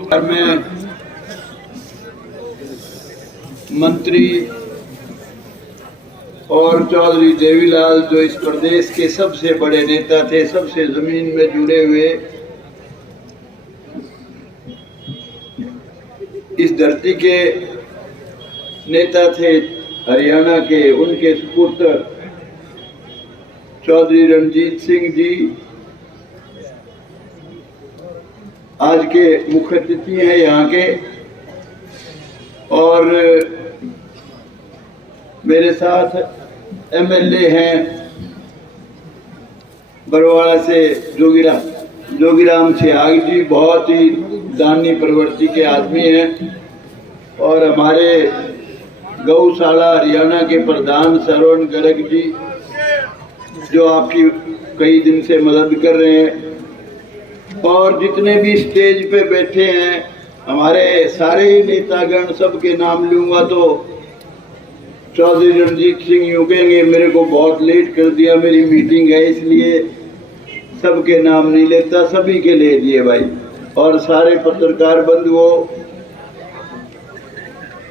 मैं मंत्री और चौधरी देवीलाल जो इस प्रदेश के सबसे बड़े नेता थे, सबसे जमीन में जुड़े हुए इस धरती के नेता थे, हरियाणा के, उनके सुपुत्र चौधरी रणजीत सिंह जी आज के मुख्य अतिथि हैं यहाँ के। और मेरे साथ एमएलए हैं बरवाड़ा से जोगीराम सिहाग जी, बहुत ही दानी प्रवृत्ति के आदमी हैं। और हमारे गौशाला हरियाणा के प्रधान श्रवण गर्ग जी जो आपकी कई दिन से मदद कर रहे हैं। और जितने भी स्टेज पे बैठे हैं हमारे सारे ही नेतागण, सबके नाम लूंगा तो चौधरी रणजीत सिंह यूं कहेंगे मेरे को बहुत लेट कर दिया, मेरी मीटिंग है, इसलिए सबके नाम नहीं लेता, सभी के ले दिए भाई। और सारे पत्रकार बंधुओं,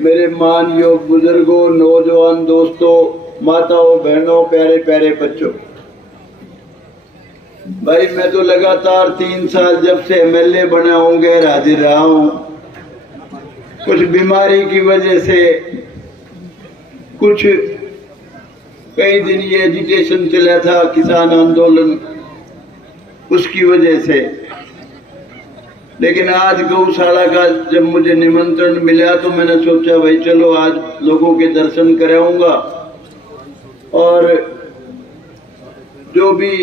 मेरे मान योग बुजुर्गों, नौजवान दोस्तों, माताओं, बहनों, प्यारे प्यारे बच्चों, भाई मैं तो लगातार 3 साल जब से एमएलए बना हूँ गैर हाजिर रहा हूँ। कुछ बीमारी की वजह से, कुछ कई दिन ये एजिटेशन चला था, किसान आंदोलन, उसकी वजह से। लेकिन आज गौशाला का जब मुझे निमंत्रण मिला तो मैंने सोचा भाई चलो आज लोगों के दर्शन कराऊंगा और जो भी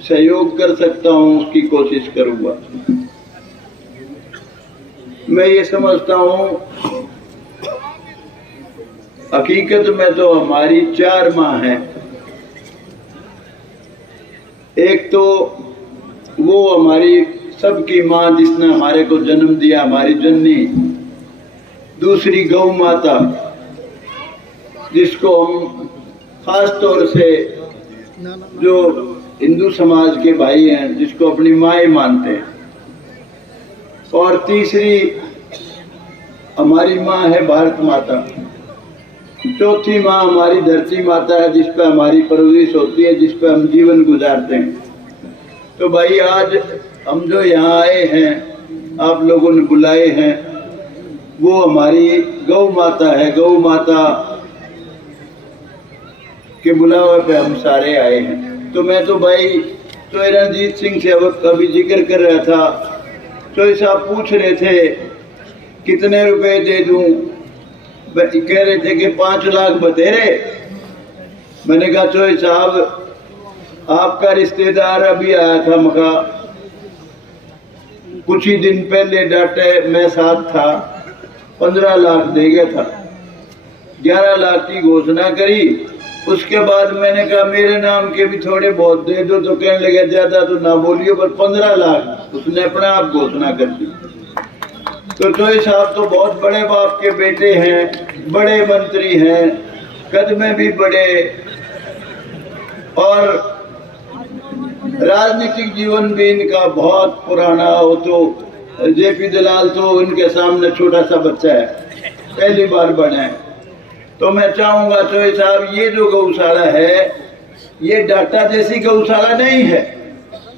सहयोग कर सकता हूं उसकी कोशिश करूंगा। मैं ये समझता हूं हकीकत में तो हमारी 4 माँ हैं। एक तो वो हमारी सबकी माँ जिसने हमारे को जन्म दिया, हमारी जननी। दूसरी गौ माता जिसको हम खास तौर से जो हिंदू समाज के भाई हैं जिसको अपनी माँ मानते हैं। और तीसरी हमारी माँ है भारत माता। चौथी माँ हमारी धरती माता है जिस पर हमारी परवरिश होती है, जिस पर हम जीवन गुजारते हैं। तो भाई आज हम जो यहाँ आए हैं, आप लोगों ने बुलाए हैं, वो हमारी गौ माता है। गौ माता के बुलावे पे हम सारे आए हैं। तो मैं तो भाई चौधरी रणजीत सिंह से अभी जिक्र कर रहा था, चौधरी साहब पूछ रहे थे कितने रुपए दे दूं, कह रहे थे कि 5 लाख बतेरे। मैंने कहा चौधरी साहब आपका रिश्तेदार अभी आया था, मका कुछ ही दिन पहले डाटे मैं साथ था, 15 लाख दे गया था, 11 लाख की घोषणा करी। उसके बाद मैंने कहा मेरे नाम के भी थोड़े बहुत दे दो, तो कहने लगे ज्यादा तो ना बोलियो, पर 15 लाख उसने अपने आप घोषणा कर दी। तो चौधरी साहब तो बहुत बड़े बाप के बेटे हैं, बड़े मंत्री हैं, कद में भी बड़े, और राजनीतिक जीवन भी इनका बहुत पुराना हो। तो जेपी दलाल तो इनके सामने छोटा सा बच्चा है, पहली बार बना है। तो मैं चाहूंगा चौधरी साहब ये जो गौशाला है ये डाटा जैसी गौशाला नहीं है,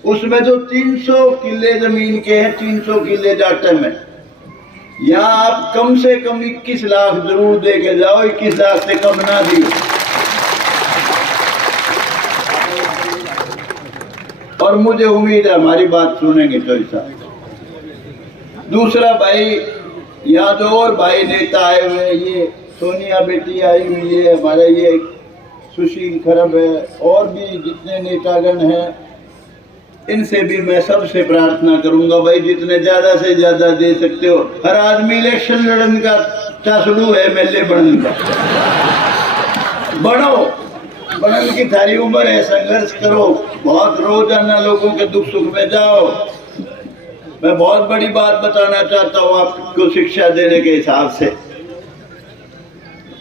उसमें तो 300 किले जमीन के हैं, 300 किले डाटा में। यहाँ आप कम से कम 21 लाख जरूर दे के जाओ, 21 लाख से कम ना दियो। और मुझे उम्मीद है हमारी बात सुनेंगे चौधरी साहब। दूसरा भाई यहाँ जो और भाई नेता आए हुए हैं, ये सोनिया बेटी आई हुई है, हमारा ये सुशील खरब है, और भी जितने नेतागण हैं इनसे भी मैं सबसे प्रार्थना करूंगा भाई जितने ज्यादा से ज्यादा दे सकते हो। हर आदमी इलेक्शन लड़ने का चासड़ू है, एमएलए बनने का। बनने की थारी उम्र है, संघर्ष करो, बहुत रोजाना लोगों के दुख सुख में जाओ। मैं बहुत बड़ी बात बताना चाहता हूँ आपको शिक्षा देने के हिसाब से।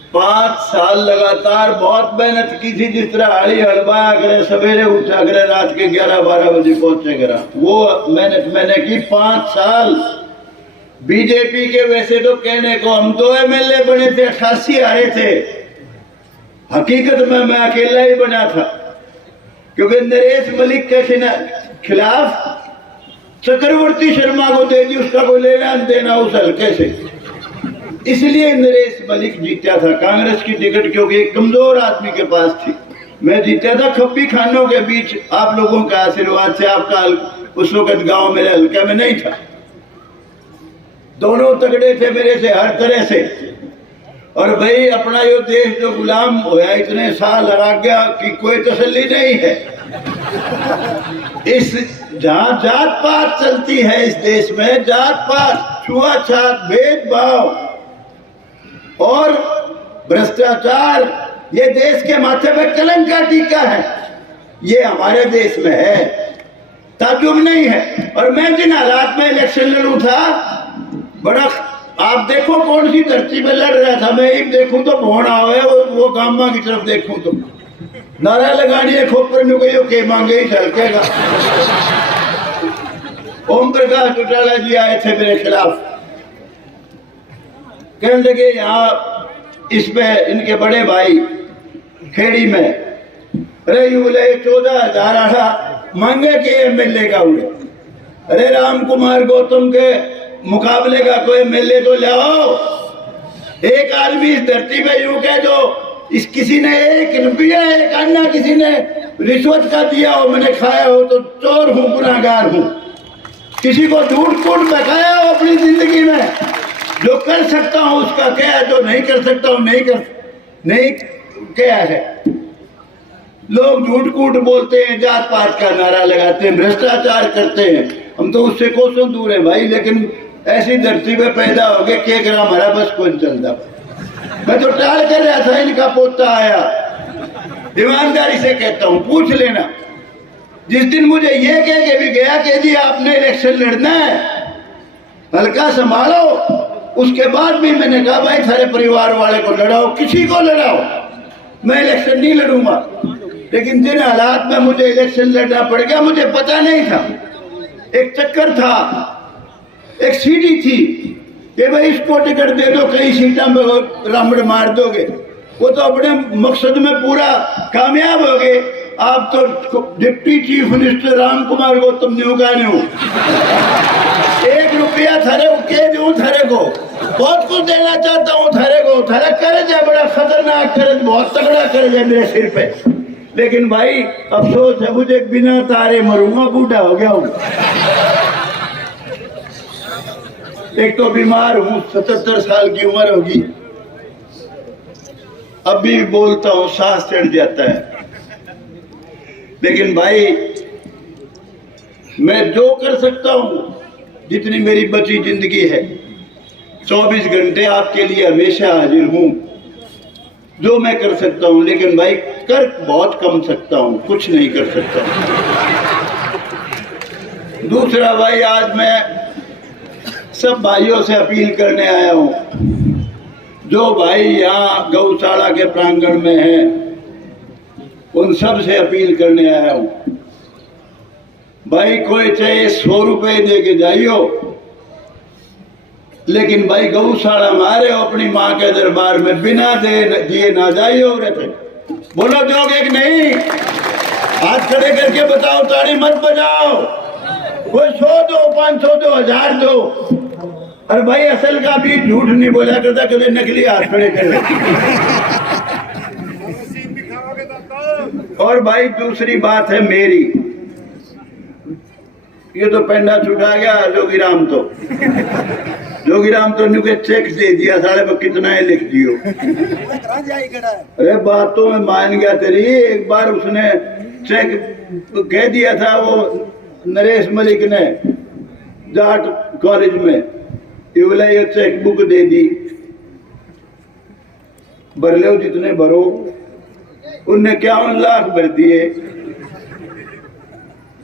5 साल लगातार बहुत मेहनत की थी, जिस तरह हाड़ी हड़बाया करे, सवेरे उठा करे, रात के 11-12 बजे पहुंचे करा, वो मेहनत मैंने की 5 साल। बीजेपी के वैसे तो कहने को हम 2 MLA बने थे, 88 हारे थे। हकीकत में मैं अकेला ही बना था, क्योंकि नरेश मलिक के खिलाफ चक्रवर्ती शर्मा को दे दी, उसका कोई लेना देना उस हल्के से, इसलिए नरेश मलिक जीता था कांग्रेस की टिकट, क्योंकि एक कमजोर आदमी के पास थी। मैं जीता था खप्पी खानों के बीच, आप लोगों का आशीर्वाद से। आपका उस वक्त गांव मेरे हल्के में नहीं था। दोनों तगड़े थे मेरे से हर तरह से। और भाई अपना यो देश जो गुलाम होया इतने साल लगा गया कि कोई तसल्ली नहीं है। इस जहां जात पात चलती है इस देश में, जात पात, छुआछात, भेदभाव और भ्रष्टाचार, ये देश के माथे पे कलंक का टीका है। ये हमारे देश में है, ताज्जुब नहीं है। और मैं जिन हालात में इलेक्शन लड़ू था, बड़ा आप देखो कौन सी धरती पे लड़ रहा था। मैं एक देखूं तो भोन आवे, वो गामा की तरफ देखूं तो नारा लगानी है खोपर नु गयो के मांगे ही छलकेगा। ओम प्रकाश चौटाला जी आए थे मेरे खिलाफ, कहने लगे यहाँ इसमें इनके बड़े भाई खेड़ी में, अरे यू बोले 14,000 आड़ा मांगे के MLA का उड़े। अरे राम कुमार गौतम के मुकाबले का कोई MLA तो लाओ। एक आदमी इस धरती पे यूं कह दो, इस किसी ने 1 रुपया 1 अन्ना किसी ने रिश्वत का दिया हो, मैंने खाया हो तो चोर हूं, गुनाहगार हूं। किसी को झूठ कूट बकाया हो अपनी जिंदगी में, जो कर सकता हूं उसका क्या है, जो नहीं कर सकता हूं नहीं क्या है। लोग झूठ कूट बोलते हैं, जात पात का नारा लगाते हैं, भ्रष्टाचार करते हैं, हम तो उससे कोसों दूर है भाई। लेकिन ऐसी धरती पे पैदा हो गए के ग्राम हमारा बस कौन चलता। मैं तो टाल कर रहा था, इनका पोता आया। ईमानदारी से कहता हूं, पूछ लेना। जिस दिन मुझे ये कह के भी गया कि जी आपने इलेक्शन लड़ना है, हल्का संभालो, उसके बाद भी मैंने कहा भाई सारे परिवार वाले को लड़ाओ, किसी को लड़ाओ, मैं इलेक्शन नहीं लड़ूंगा। लेकिन जिन हालात में मुझे इलेक्शन लड़ना पड़ गया, मुझे पता नहीं था। एक चक्कर था, एक सीढ़ी थी कि भाई इसको टिकट दे दो, कई सीटा में रामड़ मार दोगे। वो तो अपने मकसद में पूरा कामयाब हो गए। आप तो deputy chief minister Ram Kumar Gautam new का न्यू 1 रुपया थारे के दूं, थारे को बहुत कुछ देना चाहता हूँ, थारे को थारा कर्ज है, बड़ा खतरनाक कर्ज, बहुत तगड़ा कर्ज है मेरे सिर पे। लेकिन भाई अफसोस है मुझे, बिना तारे मरूंगा, बूढ़ा हो गया हूँ। एक तो बीमार हूँ, 77 साल की उम्र होगी, अभी बोलता हूँ सांस चढ़ जाता है। लेकिन भाई मैं जो कर सकता हूँ, जितनी मेरी बची जिंदगी है, 24 घंटे आपके लिए हमेशा हाजिर हूँ, जो मैं कर सकता हूँ। लेकिन भाई कर बहुत कम सकता हूँ, कुछ नहीं कर सकता हूँ। दूसरा भाई, आज मैं सब भाइयों से अपील करने आया हूँ, जो भाई यहाँ गौशाला के प्रांगण में हैं, उन सब से अपील करने आया हूँ। भाई कोई चाहे 100 रुपए दे के जाइयो, लेकिन भाई गौशाला मारे हो अपनी माँ के दरबार में, बिना दिए ना जाइयो। बोलो दोगे कि नहीं? हाथ खड़े करके बताओ, ताड़ी मत बजाओ। कोई 100 दो, 500 दो, 1000 दो। अरे भाई असल का भी झूठ नहीं बोला करता, कभी नकली हाथ खड़े कर। और भाई दूसरी बात है मेरी, ये तो पेंडा छुटा गया जोगीराम तो नुके चेक दे दिया, साढ़े पर कितना है लिख दियो। अरे बातों में मान गया तेरी। एक बार उसने चेक कह दिया था, वो नरेश मलिक ने जाट कॉलेज में, ये चेक बुक दे दी, भर लो जितने भरो। उनने 51 लाख भर दिए,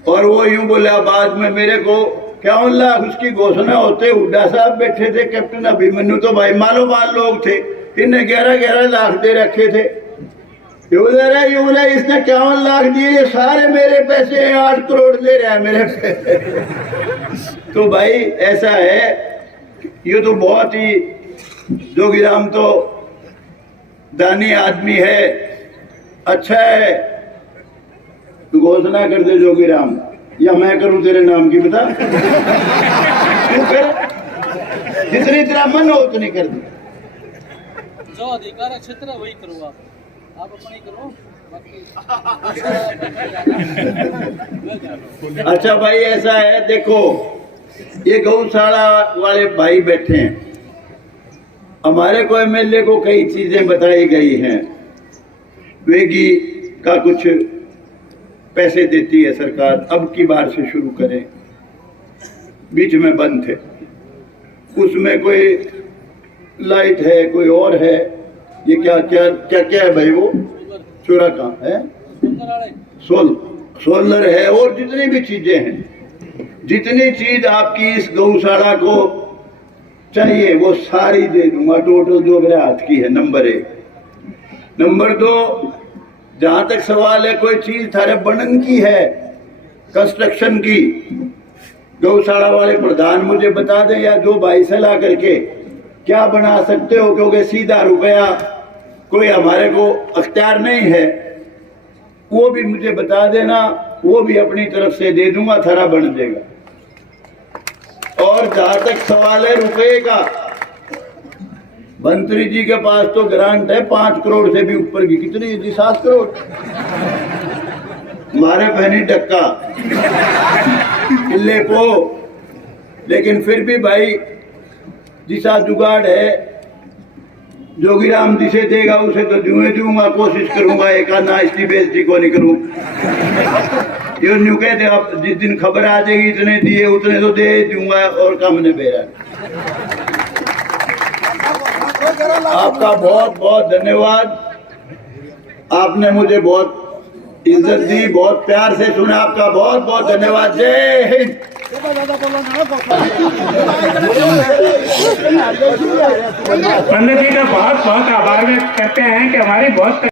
और वो यूं बोला बाद में मेरे को 51 लाख उसकी घोषणा होते हुड्डा साहब बैठे थे, कैप्टन अभिमन्यु तो भाई मालो माल लोग थे, इन्हें 11-11 लाख दे रखे थे। इसने 51 लाख दिए, ये सारे मेरे पैसे हैं, 8 करोड़ ले रहा है मेरे पैसे। तो भाई ऐसा है ये तो बहुत ही जोगीराम तो दानी आदमी है, अच्छा है। तू घोषणा कर दे जोगीराम, या मैं करूं तेरे नाम की, बता। तू कर, जितनी तेरा मन हो उतनी कर दे। जो अधिकार क्षेत्र है वही करो, आप अपनी करो। अच्छा भाई, ऐसा है, देखो ये गौशाला वाले भाई बैठे हैं, हमारे को एमएलए को कई चीजें बताई गई हैं। वेगी का कुछ पैसे देती है सरकार, अब की बार से शुरू करें, बीच में बंद थे। उसमें कोई लाइट है, कोई और है, ये क्या क्या क्या क्या है भाई? वो चूरा कहाँ है? सोलर है, और जितनी भी चीजें हैं, जितनी चीज आपकी इस गौशाला को चाहिए वो सारी दे दूंगा, टोटल जो मेरे हाथ की है। नंबर 1। नंबर 2, जहां तक सवाल है कोई चीज थारे बनन की है, कंस्ट्रक्शन की, गौशाला वाले प्रधान मुझे बता दें, या जो भाई सलाह करके क्या बना सकते हो, क्योंकि सीधा रुपया कोई हमारे को अख्तियार नहीं है, वो भी मुझे बता देना, वो भी अपनी तरफ से दे दूंगा, थारा बन जाएगा। और जहां तक सवाल है रुपए का, मंत्री जी के पास तो ग्रांट है 5 करोड़ से भी ऊपर की, कितनी थी? 7 करोड़। मारे बहनी डक्का किले को, लेकिन फिर भी भाई जिसा जुगाड़ है, जोगीराम जिसे देगा उसे तो दूंगा, कोशिश करूंगा एक आना इसकी बेइज्जती को नहीं करूं। ये न्यू कहते आप जिस दिन खबर आ जाएगी इतने दिए उतने तो दे दूंगा, और कम ने बेरा। आपका बहुत बहुत धन्यवाद, आपने मुझे बहुत इज्जत दी, बहुत प्यार से सुना, आपका बहुत बहुत धन्यवाद। जय हिंद। पंडित जी का बहुत बहुत आभार व्यक्त करते हैं कि हमारी बहुत